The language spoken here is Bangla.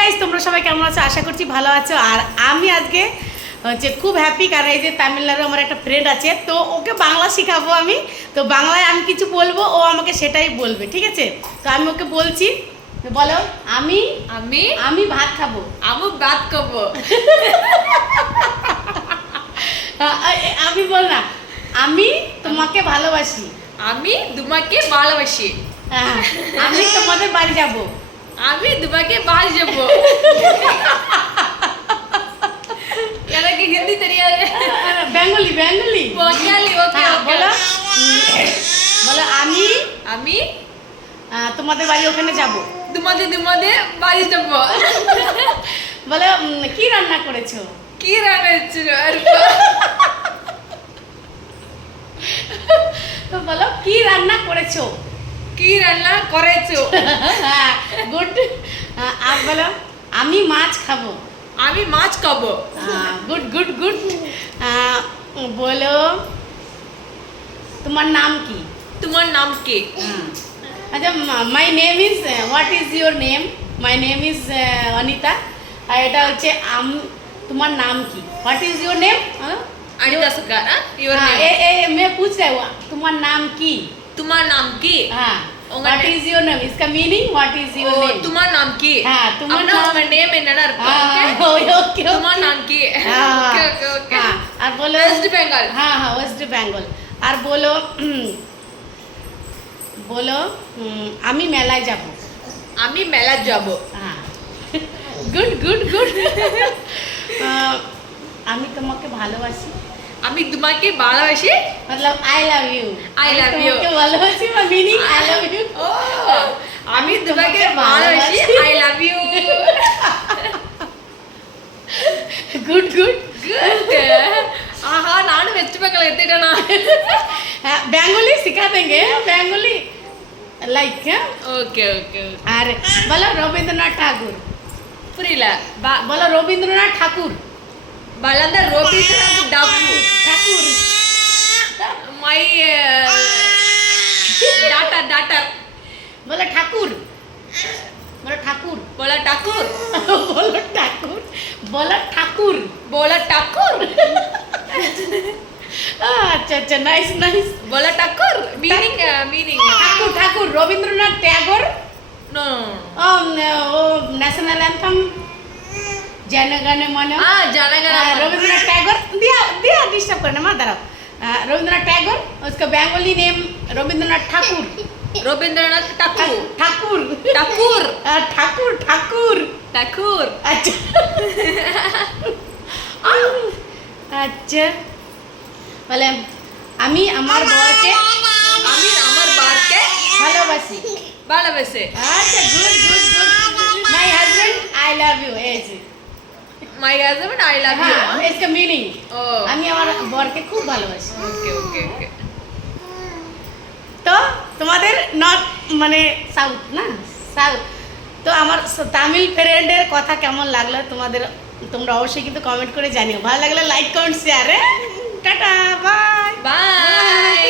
গাইস তোমরা সবাই কেমন আছো? আশা করছি ভালো আছো। আর আমি আজকে হচ্ছে খুব হ্যাপি কারণ এই যে তামিলনাড়ু আমার একটা ফ্রেন্ড আছে তো ওকে বাংলা শেখাবো আমি। তো বাংলায় আমি কিছু বলব ও আমাকে সেটাই বলবে ঠিক আছে? তো আমি ওকে বলছি বলো আমি আমি? আমি ভাত খাব। আমি ভাত আ- আমি বল না আমি তোমাকে ভালোবাসি। আমি তোমাকে ভালোবাসি। হ্যাঁ, আমি তোমাদের বাড়ি যাব। আমি তোমাকে বাড়ি যাবো எனக்கு হিন্দি தெரியாது বেঙ্গলি বেঙ্গলি বঙ্গালি ওকে হ্যাঁ, ওকে বলো উম, বলো আমি আমি আহ, তোমাদের বাড়ি ওখানে যাব তোমাদের তোমাদের বাড়ি যাবো বলো উম, কি রান্না করেছো কি রান্না ছিল তো বলো কি রান্না করেছো কীরান্না করেছ। গুড। আর বলো আমি মাছ খাব। আমি মাছ খাব। Good good good. বলো তোমার নাম কি? তোমার নাম কি? আচ্ছা my name is what is your name my name is Anita. আর এটা হচ্ছে আম তোমার নাম কি? What is your name Anita sugar name এ এ মে পুছ তোমার নাম কি? तुम्हार नाम की? हाँ। what is your name? इसका meaning? What is your name? तुम्हार नाम की। हाँ तुम्हार नाम अपना name है ना अर्पण हाँ, हाँ ओके ओके तुम्हार नाम की। ओके ओके ओके हाँ और बोलो West Bengal हाँ हाँ West Bengal और बोलो बोलो हम्म, आमी मेला जाबो। आमी मेला जाबो। हाँ। Good good good आमी আমি भालो वासी আমি তোমাকে ভালোবাসি মতলব I love you I love you ভালোবাসি বা মিনিং আই লাভ ইউ ও আমি তোমাকে ভালোবাসি I love you good good ಆಹಾ ನಾನು ವೆಸ್ಟ್ ಬೆಂಗಾಲ್ ಎತ್ತಿಡೋಣ ಬ್ಯಾಂಗೋಲಿ ಸಿಕ್ಕಾದಂಗೆ ಬ್ಯಾಂಗೋಲಿ ಲೈಕ್ ಓಕೆ ಓಕೆ ಅರೆ ಬಲ ರವೀಂದ್ರನಾಥ್ ಠಾಕೂರ್ ಪುರಿಲ್ಲ ಬಲ ರವೀಂದ್ರನಾಥ್ ಠಾಕೂರ್ বালাদা রবীন্দ্রনাথ ঠাকুর ঠাকুর। মাই ডাটা ডাটার বলে ঠাকুর। বলে ঠাকুর। বলা ঠাকুর। বলো ঠাকুর। বলা ঠাকুর। বলা ঠাকুর। আচ্ছা আচ্ছা নাইস নাইস বলা Thakur. Meaning meaning Thakur Thakur. Rabindranath Tagore? No ও ন্যাশনাল অ্যান্থম জনগণ মন রবীন্দ্রনাথ ট্যাগর দিয়া দিয়া ডিস্টার্ব করে না মা দাঁড়াও রবীন্দ্রনাথ ট্যাগর उसका बंगाली नेम রবীন্দ্রনাথ ঠাকুর রবীন্দ্রনাথ ঠাকুর ঠাকুর ঠাকুর আচ্ছা বলে আমি আমার বরকে আমি আমার বরকে ভালোবাসি ভালোবাসে আচ্ছা good good good my husband I love you এই my husband I love you it's the meaning আমি আমার বরকে খুব ভালোবাসি। ওকে ওকে ওকে তো তোমাদের নর্থ মানে সাউথ না? সাউথ তো আমার তামিল ফ্রেন্ডের কথা কেমন লাগল তোমাদের তোমরা অবশ্যই কিন্তু কমেন্ট করে জানিও। ভালো লাগলে like comment share tata bye bye